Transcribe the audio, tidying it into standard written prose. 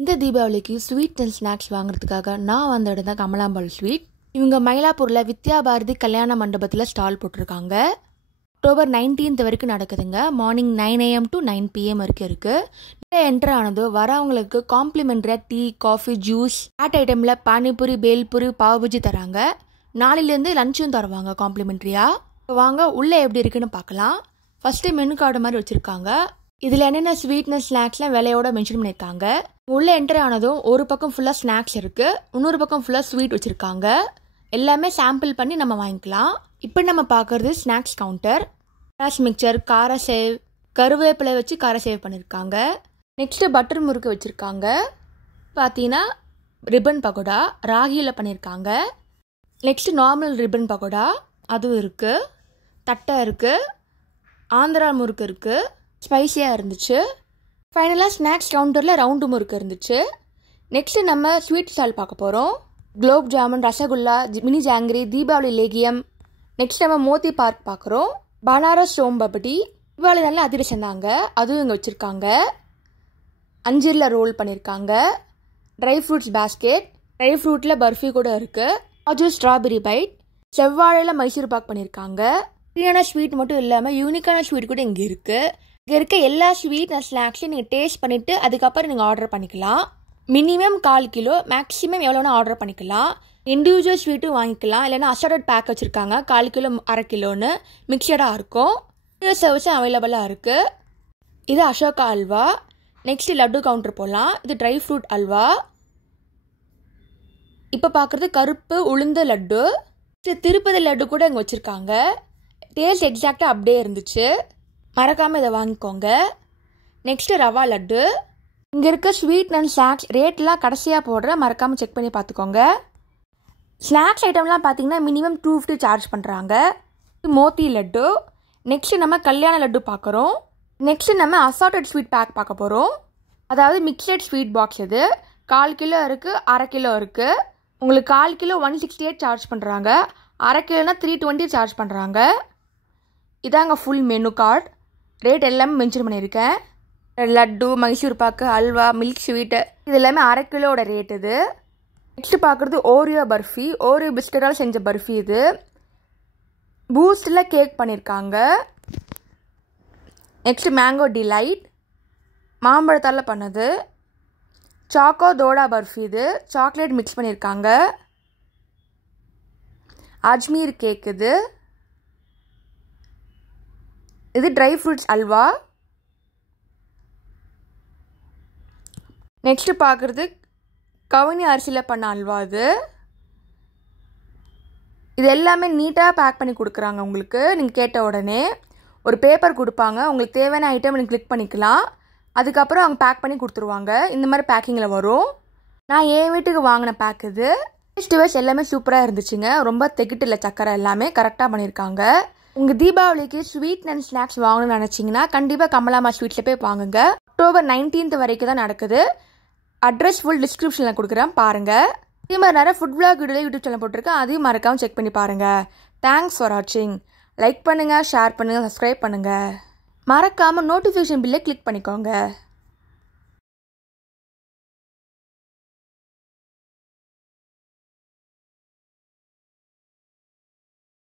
இந்த தீபாவளிக்கு sweet and snacks வாங்குறதுக்காக நான் வந்த இடம் தான் கமலாம்பாள் ஸ்வீட். இவங்க மயிலாப்பூரில் வித்யா பாரதி கல்யாண மண்டபத்தில் ஸ்டால் போட்டிருக்காங்க. அக்டோபர் 19 வரைக்கும் நடக்குதுங்க. மார்னிங் 9 AM to 9 PM வரைக்கும் இருக்குது. என்ட்ரு ஆனது வரவங்களுக்கு காம்ப்ளிமெண்ட்ரியாக டீ, காஃபி, ஜூஸ், சாட் ஐட்டமில் பானிபூரி, பேல்பூரி, பாவுபஜி தராங்க. நாளையிலேருந்து லஞ்சும் தருவாங்க காம்ப்ளிமெண்ட்ரியாக. வாங்க உள்ளே எப்படி இருக்குன்னு பார்க்கலாம். ஃபஸ்ட்டு மெனு கார்டு மாதிரி வச்சுருக்காங்க. இதில் என்னென்ன ஸ்வீட்னஸ் ஸ்நாக்ஸ்லாம் விலையோட மென்ஷன் பண்ணியிருக்காங்க. உள்ளே என்ட்ரு ஆனதும் ஒரு பக்கம் ஃபுல்லாக ஸ்நாக்ஸ் இருக்குது, இன்னொரு பக்கம் ஃபுல்லாக ஸ்வீட் வச்சுருக்காங்க. எல்லாமே சாம்பிள் பண்ணி நம்ம வாங்கிக்கலாம். இப்போ நம்ம பார்க்குறது ஸ்நாக்ஸ் கவுண்டர். ராஸ் மிக்சர், கார சேவ், கருவேப்பிலை வச்சு கார சேவ் பண்ணியிருக்காங்க. நெக்ஸ்ட்டு பட்டர் முறுக்கு வச்சுருக்காங்க. பார்த்தீங்கன்னா ரிப்பன் பகோடா ராகியில் பண்ணியிருக்காங்க. நெக்ஸ்ட்டு நார்மல் ரிப்பன் பகோடா அதுவும் இருக்குது. தட்டை இருக்குது, ஆந்திரா முறுக்கு இருக்குது, ஸ்பைஸியாக இருந்துச்சு. ஃபைனலாக ஸ்நாக்ஸ் கவுண்டரில் ரவுண்டு முறுக்கு இருந்துச்சு. நெக்ஸ்ட்டு நம்ம ஸ்வீட் ஸ்டால் பார்க்க போகிறோம். குலோப் ஜாமுன், ரசகுல்லா, மினி ஜாங்கிரி, தீபாவளி லேகியம். நெக்ஸ்ட் நம்ம மோத்தி பார்க் பார்க்குறோம். பனாரஸ் சோம் பப்படி தீபாவளி நல்ல அதிரசம் தாங்க, அதுவும் இங்கே வச்சுருக்காங்க. அஞ்சீரில் ரோல் பண்ணியிருக்காங்க. ட்ரை ஃப்ரூட்ஸ் பேஸ்கெட், ட்ரை ஃப்ரூட்டில் பர்ஃபி கூட இருக்குது. காஜு ஸ்ட்ராபெரி பைட், செவ்வாழையில் மைசூர் பாக் பண்ணியிருக்காங்க. யூனிக்கான ஸ்வீட் மட்டும் இல்லாமல் யூனிக்கான ஸ்வீட் கூட இங்கே இருக்குது. இங்கே இருக்க எல்லா ஸ்வீட் அண்ட் ஸ்நாக்ஸையும் நீங்கள் டேஸ்ட் பண்ணிவிட்டு அதுக்கப்புறம் நீங்கள் ஆர்டர் பண்ணிக்கலாம். மினிமம் 1/4 கிலோ, மேக்ஸிமம் எவ்வளோனா ஆர்டர் பண்ணிக்கலாம். இண்டிவிஜுவல் ஸ்வீட்டும் வாங்கிக்கலாம். இல்லைனா அசார்டட் பேக் வச்சுருக்காங்க. 1/4 கிலோ, 1/2 கிலோன்னு மிக்சடாக இருக்கும். இந்த சர்வீஸும் அவைலபிளாக இருக்குது. இது அசோகா அல்வா. நெக்ஸ்ட்டு லட்டு கவுண்டர் போகலாம். இது ட்ரை ஃப்ரூட் அல்வா. இப்போ பார்க்குறது கருப்பு உளுந்த லட்டு. திருப்பதி லட்டு கூட இங்கே வச்சுருக்காங்க. டேஸ்ட் எக்ஸாக்டாக அப்படியே இருந்துச்சு. மறக்காமல் இதை வாங்கிக்கோங்க. நெக்ஸ்ட்டு ரவா லட்டு. இங்கே இருக்க ஸ்வீட் அண்ட் ஸ்நாக்ஸ் ரேட்லாம் கடைசியாக போடுற, மறக்காமல் செக் பண்ணி பார்த்துக்கோங்க. ஸ்நாக்ஸ் ஐட்டம்லாம் பார்த்தீங்கன்னா மினிமம் 250 சார்ஜ் பண்ணுறாங்க. மோத்தி லட்டு. நெக்ஸ்ட்டு நம்ம கல்யாண லட்டு பார்க்குறோம். நெக்ஸ்ட்டு நம்ம அசார்டட் ஸ்வீட் பேக் பார்க்க போகிறோம். அதாவது மிக்சட் ஸ்வீட் பாக்ஸ். இது 1/4 கிலோ இருக்குது, 1/2 கிலோ இருக்குது. உங்களுக்கு 1/4 கிலோ 168 சார்ஜ் பண்ணுறாங்க. 1/2 கிலோனா 320 சார்ஜ் பண்ணுறாங்க. இதாங்க ஃபுல் மெனு கார்டு. ரேட் எல்லாமே மென்ஷன் பண்ணியிருக்கேன். லட்டு, மைசூர் பாக்கு, அல்வா, மில்க் ஸ்வீட்டு, இது எல்லாமே 1/2 கிலோட ரேட் இது. நெக்ஸ்ட்டு பார்க்குறது ஓரியோ பர்ஃபி. ஓரியோ பிஸ்கட்டால் செஞ்ச பர்ஃபி இது. பூஸ்டில் கேக் பண்ணியிருக்காங்க. நெக்ஸ்ட்டு மேங்கோ டிலைட், மாம்பழத்தால் பண்ணது. சாக்கோ தோடா பர்ஃபி இது, சாக்லேட் மிக்ஸ் பண்ணியிருக்காங்க. அஜ்மீர் கேக் இது. இது ட்ரை ஃப்ரூட்ஸ் அல்வா. நெக்ஸ்ட்டு பார்க்குறது கவுனி அரிசியில் பண்ண அல்வா. இது எல்லாமே நீட்டாக பேக் பண்ணி கொடுக்குறாங்க உங்களுக்கு. நீங்கள் கேட்ட உடனே ஒரு பேப்பர் கொடுப்பாங்க. உங்களுக்கு தேவையான ஐட்டம் நீங்கள் கிளிக் பண்ணிக்கலாம். அதுக்கப்புறம் அவங்க பேக் பண்ணி கொடுத்துருவாங்க. இந்த மாதிரி பேக்கிங்கில் வரும். நான் என் வீட்டுக்கு வாங்கின பேக் இது. டேஸ்ட் வைஸ் எல்லாமே சூப்பராக இருந்துச்சுங்க. ரொம்ப தெகிட்டில்லை, சக்கரை எல்லாமே கரெக்டாக பண்ணியிருக்காங்க. உங்கள் தீபாவளிக்கு ஸ்வீட் அண்ட் ஸ்நாக்ஸ் வாங்கணும்னு நினச்சிங்கன்னா கண்டிப்பாக கமலாம்மா ஸ்வீட்ஸில் போய் வாங்குங்க. அக்டோபர் 19 வரைக்கும் தான் நடக்குது. அட்ரஸ் ஃபுல் டிஸ்கிரிப்ஷனில் கொடுக்குறேன், பாருங்கள். இதே மாதிரி நிறைய food vlog video YouTube channel போட்டிருக்கேன், அதையும் மறக்காமல் செக் பண்ணி பாருங்கள். தேங்க்ஸ் ஃபார் வாட்சிங். லைக் பண்ணுங்கள், ஷேர் பண்ணுங்கள், சப்ஸ்கிரைப் பண்ணுங்கள். மறக்காமல் நோட்டிஃபிகேஷன் பில்லை கிளிக் பண்ணிக்கோங்க.